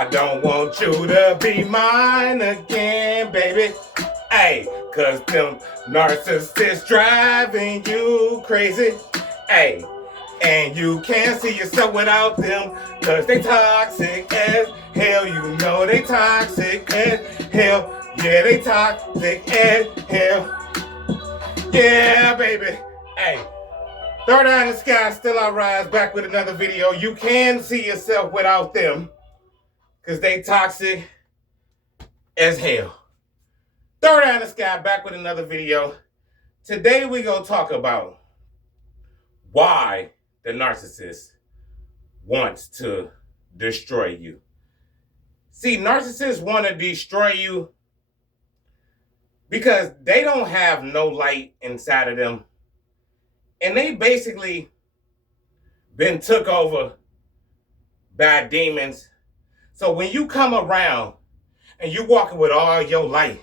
I don't want you to be mine again, baby. Hey, cause them narcissists driving you crazy. Hey, and you can't see yourself without them, cause they toxic as hell. You know they toxic as hell. Yeah, they toxic as hell. Yeah, baby. Hey, third eye in the sky, still I rise, back with another video. You can see yourself without them, cause they toxic as hell. Third eye in the sky, back with another video. Today we gonna talk about why the narcissist wants to destroy you. See, narcissists want to destroy you because they don't have no light inside of them. And they basically been took over by demons. So when you come around and you walking with all your light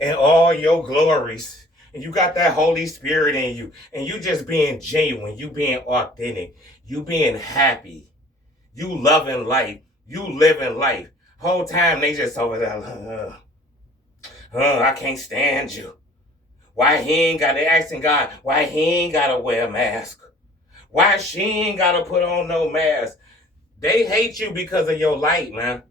and all your glories, and you got that Holy Spirit in you, and you just being genuine, you being authentic, you being happy, you loving life, you living life. Whole time they just over there, I can't stand you. Why he ain't got to asking God, why he ain't got to wear a mask? Why she ain't got to put on no mask? They hate you because of your light, man.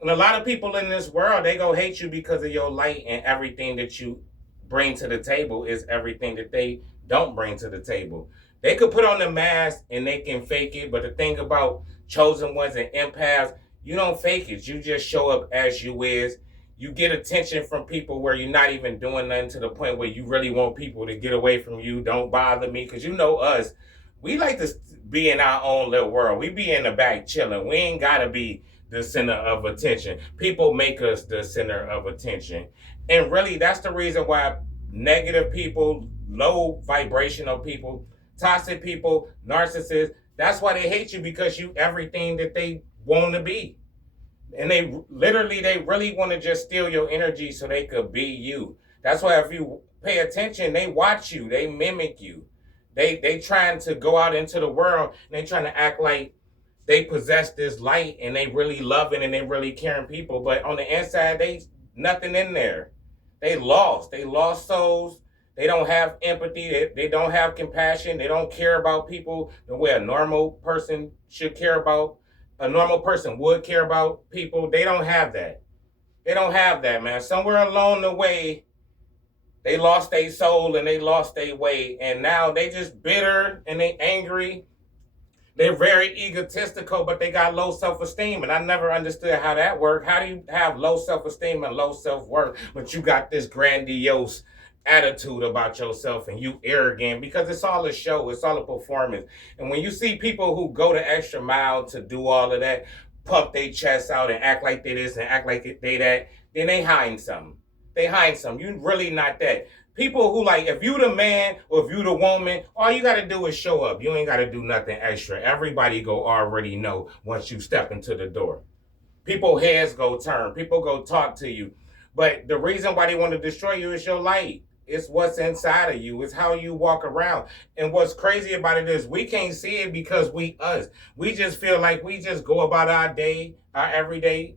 And a lot of people in this world, they go hate you because of your light, and everything that you bring to the table is everything that they don't bring to the table. They could put on the mask and they can fake it, but the thing about chosen ones and empaths, you don't fake it. You just show up as you is. You get attention from people where you're not even doing nothing, to the point where you really want people to get away from you. Don't bother me, because you know us. We like to be in our own little world. We be in the back chilling. We ain't got to be the center of attention. People make us the center of attention. And really, that's the reason why negative people, low vibrational people, toxic people, narcissists, that's why they hate you, because you everything that they want to be. And they really want to just steal your energy so they could be you. That's why if you pay attention, they watch you, they mimic you. They trying to go out into the world, and they trying to act like they possess this light, and they really loving and they really caring people. But on the inside, they nothing in there. They lost souls. They don't have empathy. They don't have compassion. They don't care about people the way a normal person should care about. A normal person would care about people. They don't have that. They don't have that, man. Somewhere along the way, they lost their soul and they lost their way. And now they just bitter and they angry. They're very egotistical, but they got low self-esteem. And I never understood how that worked. How do you have low self-esteem and low self-worth, but you got this grandiose attitude about yourself and you arrogant? Because it's all a show. It's all a performance. And when you see people who go the extra mile to do all of that, pump their chests out and act like they this and act like they that, then they hiding something. They hide something. You really not that. People who, like, if you the man or if you the woman, all you got to do is show up. You ain't got to do nothing extra. Everybody go already know once you step into the door. People heads go turn. People go talk to you. But the reason why they want to destroy you is your light. It's what's inside of you. It's how you walk around. And what's crazy about it is we can't see it because we us. We just feel like we just go about our day, our everyday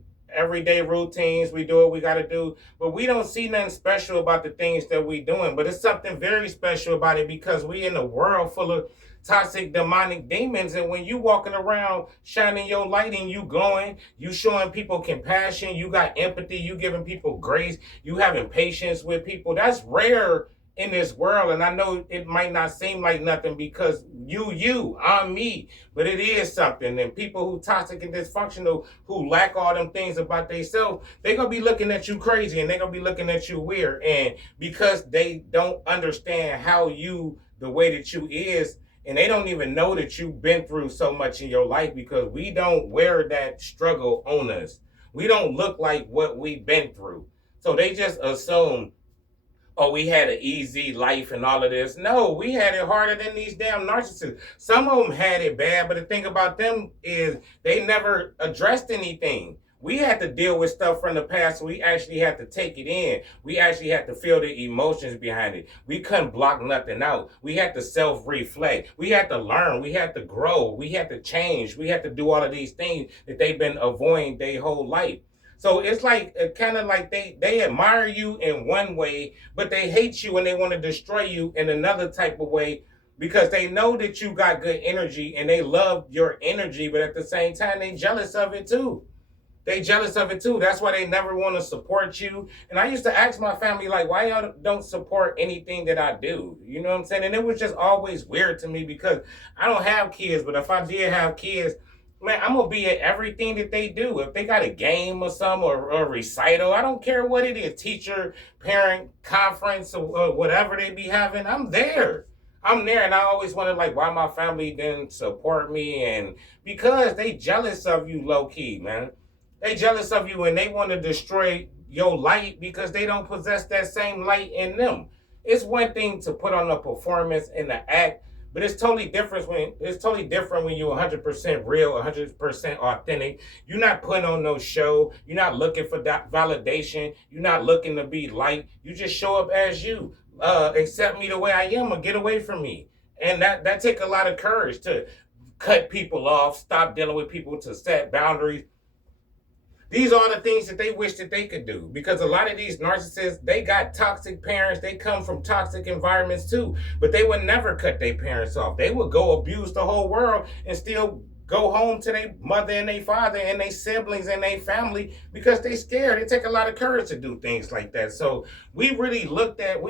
routines. We do what we got to do, but we don't see nothing special about the things that we doing. But it's something very special about it, because we in a world full of toxic demonic demons. And when you walking around shining your light and you glowing, you showing people compassion, you got empathy, you giving people grace, you having patience with people, that's rare in this world. And I know it might not seem like nothing, because I'm me, but it is something. And people who toxic and dysfunctional, who lack all them things about themselves, they're gonna be looking at you crazy, and they're gonna be looking at you weird. And because they don't understand how you, the way that you is, and they don't even know that you've been through so much in your life, because we don't wear that struggle on us. We don't look like what we've been through. So they just assume, oh, we had an easy life and all of this. No, we had it harder than these damn narcissists. Some of them had it bad, but the thing about them is they never addressed anything. We had to deal with stuff from the past, so we actually had to take it in. We actually had to feel the emotions behind it. We couldn't block nothing out. We had to self-reflect. We had to learn. We had to grow. We had to change. We had to do all of these things that they've been avoiding their whole life. So it's like kind of like they admire you in one way, but they hate you and they want to destroy you in another type of way because they know that you got good energy and they love your energy, but at the same time they jealous of it too. They jealous of it too. That's why they never want to support you. And I used to ask my family, like, why y'all don't support anything that I do? You know what I'm saying? And it was just always weird to me because I don't have kids, but if I did have kids, man, I'm gonna be at everything that they do. If they got a game or something or a recital, I don't care what it is, teacher, parent, conference, or whatever they be having, I'm there. I'm there, and I always wondered like why my family didn't support me, and because they jealous of you, low key, man. They jealous of you, and they want to destroy your light because they don't possess that same light in them. It's one thing to put on a performance and the act, but it's totally different when you're 100% real, 100% authentic. You're not putting on no show. You're not looking for that validation. You're not looking to be liked. You just show up as you. Accept me the way I am or get away from me. And that take a lot of courage to cut people off, stop dealing with people, to set boundaries. These are the things that they wish that they could do, because a lot of these narcissists, they got toxic parents. They come from toxic environments too, but they would never cut their parents off. They would go abuse the whole world and still go home to their mother and their father and their siblings and their family because they scared. It take a lot of courage to do things like that. So we really looked at in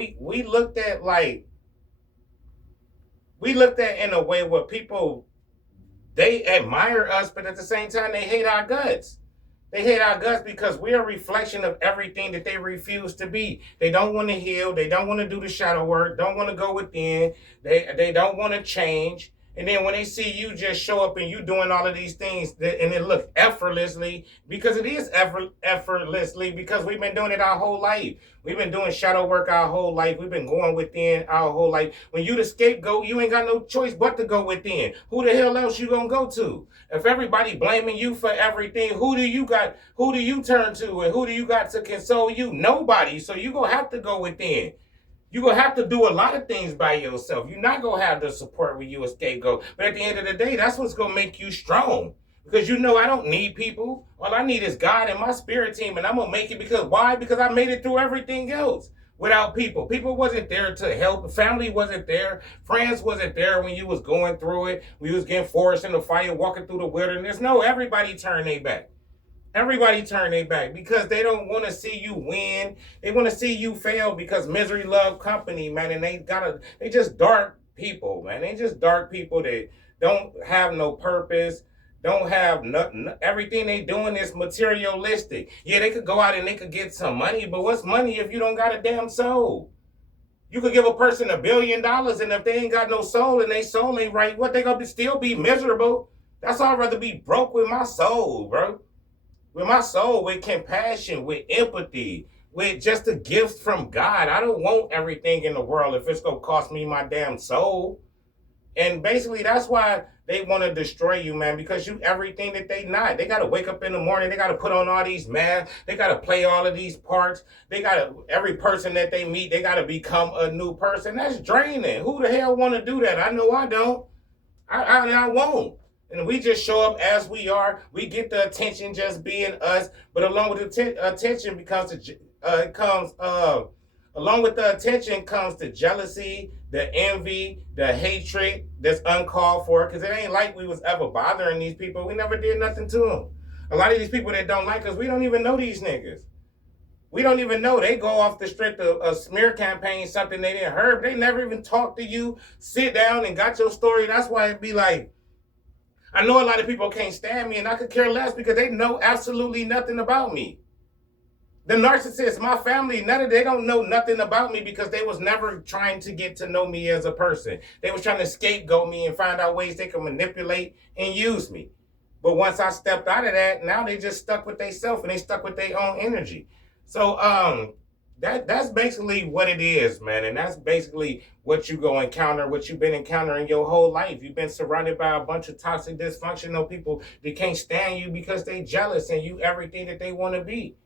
a way where people, they admire us, but at the same time they hate our guts. They hate our guts because we're a reflection of everything that they refuse to be. They don't want to heal. They don't want to do the shadow work. Don't want to go within. They don't want to change. And then when they see you just show up and you doing all of these things and it look effortlessly, because it is effortlessly, because we've been doing it our whole life. We've been doing shadow work our whole life. We've been going within our whole life. When you the scapegoat, you ain't got no choice but to go within. Who the hell else you gonna go to? If everybody blaming you for everything, who do you turn to, and who do you got to console you? Nobody. So you gonna have to go within. You're going to have to do a lot of things by yourself. You're not going to have the support when you a scapegoat. But at the end of the day, that's what's going to make you strong. Because you know I don't need people. All I need is God and my spirit team. And I'm going to make it because why? Because I made it through everything else without people. People wasn't there to help. Family wasn't there. Friends wasn't there when you was going through it. When you was getting forced in the fire, walking through the wilderness. No, everybody turned their back. Everybody turn their back because they don't want to see you win. They want to see you fail because misery love company, man. And they just dark people, man. They just dark people that don't have no purpose, don't have nothing. Everything they doing is materialistic. Yeah, they could go out and they could get some money, but what's money if you don't got a damn soul? You could give a person $1 billion, and if they ain't got no soul and they soul ain't right, what they gonna still be miserable? That's why I'd rather be broke with my soul, bro. With my soul, with compassion, with empathy, with just a gift from God. I don't want everything in the world if it's going to cost me my damn soul. And basically, that's why they want to destroy you, man, because you everything that they not. They got to wake up in the morning. They got to put on all these masks. They got to play all of these parts. Every person that they meet, they got to become a new person. That's draining. Who the hell want to do that? I know I don't. I won't. And we just show up as we are. We get the attention just being us. But along with the attention along with the attention comes the jealousy, the envy, the hatred that's uncalled for. Because it ain't like we was ever bothering these people. We never did nothing to them. A lot of these people that don't like us, we don't even know these niggas. We don't even know. They go off the strength of a smear campaign, something they didn't heard. They never even talked to you, sit down and got your story. That's why it'd be like, I know a lot of people can't stand me, and I could care less because they know absolutely nothing about me. The narcissists, my family, they don't know nothing about me because they was never trying to get to know me as a person. They was trying to scapegoat me and find out ways they could manipulate and use me. But once I stepped out of that, now they just stuck with themselves and they stuck with their own energy. So That's basically what it is, man. And that's basically what you go encounter, what you've been encountering your whole life. You've been surrounded by a bunch of toxic, dysfunctional people that can't stand you because they jealous and you everything that they want to be.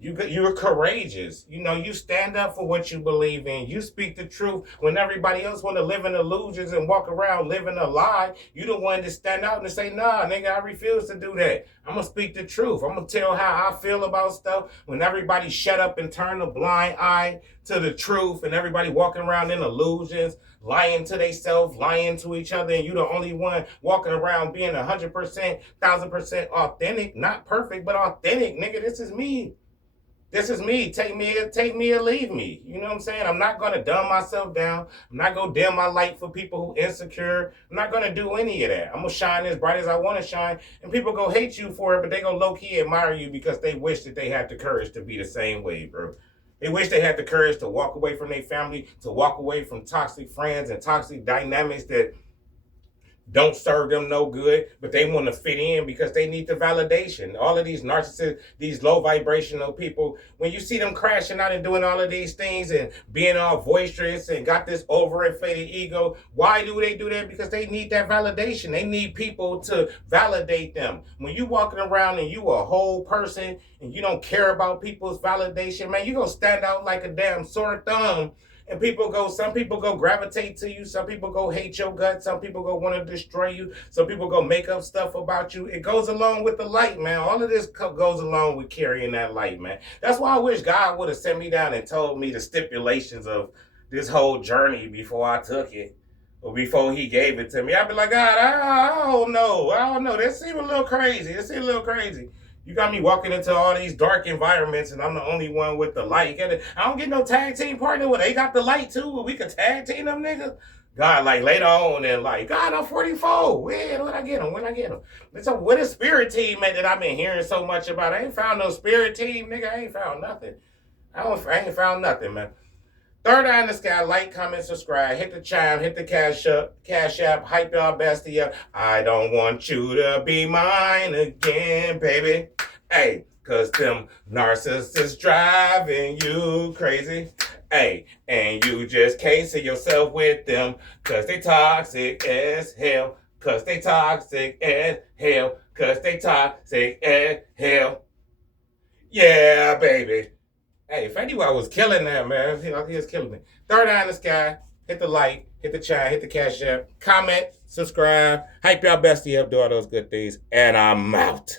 You're courageous. You know, you stand up for what you believe in. You speak the truth when everybody else want to live in illusions and walk around living a lie. You the one to stand out and say, nah, nigga, I refuse to do that. I'm going to speak the truth. I'm going to tell how I feel about stuff when everybody shut up and turn a blind eye to the truth and everybody walking around in illusions, lying to themselves, lying to each other, and you the only one walking around being 100%, 1,000% authentic, not perfect, but authentic, nigga. This is me. This is me. Take me or leave me. You know what I'm saying? I'm not gonna dumb myself down. I'm not gonna dim my light for people who insecure. I'm not gonna do any of that. I'm gonna shine as bright as I want to shine, and people go hate you for it, but they go low key admire you because they wish that they had the courage to be the same way, bro. They wish they had the courage to walk away from their family, to walk away from toxic friends and toxic dynamics that don't serve them no good, but they want to fit in because they need the validation. All of these narcissists, these low vibrational people, when you see them crashing out and doing all of these things and being all boisterous and got this overinflated ego, why do they do that? Because they need that validation. They need people to validate them. When you walking around and you a whole person and you don't care about people's validation, man, you gonna stand out like a damn sore thumb. And some people go gravitate to you. Some people go hate your guts. Some people go want to destroy you. Some people go make up stuff about you. It goes along with the light, man. All of this goes along with carrying that light, man. That's why I wish God would have sent me down and told me the stipulations of this whole journey before I took it or before he gave it to me. I'd be like, God, I don't know. I don't know. This seems a little crazy. This seems a little crazy. You got me walking into all these dark environments, and I'm the only one with the light. I don't get no tag team partner. Well, they got the light too. Well, we could tag team them niggas. God, like later on, and like, God, I'm 44. When I get them? When I get them? So what is spirit team, man, that I've been hearing so much about? I ain't found no spirit team, nigga. I ain't found nothing. I ain't found nothing, man. Third eye in the sky, like, comment, subscribe, hit the chime, hit the cash app, hype y'all bestie up. I don't want you to be mine again, baby. Hey, cause them narcissists driving you crazy. Hey, and you just casing yourself with them, cause they toxic as hell. Cause they toxic as hell. Cause they toxic as hell. Yeah, baby. Hey, Fetty was killing that, man. He was killing me. Third eye in the sky. Hit the like, hit the chat, hit the cash app. Comment, subscribe, hype y'all bestie up, do all those good things. And I'm out.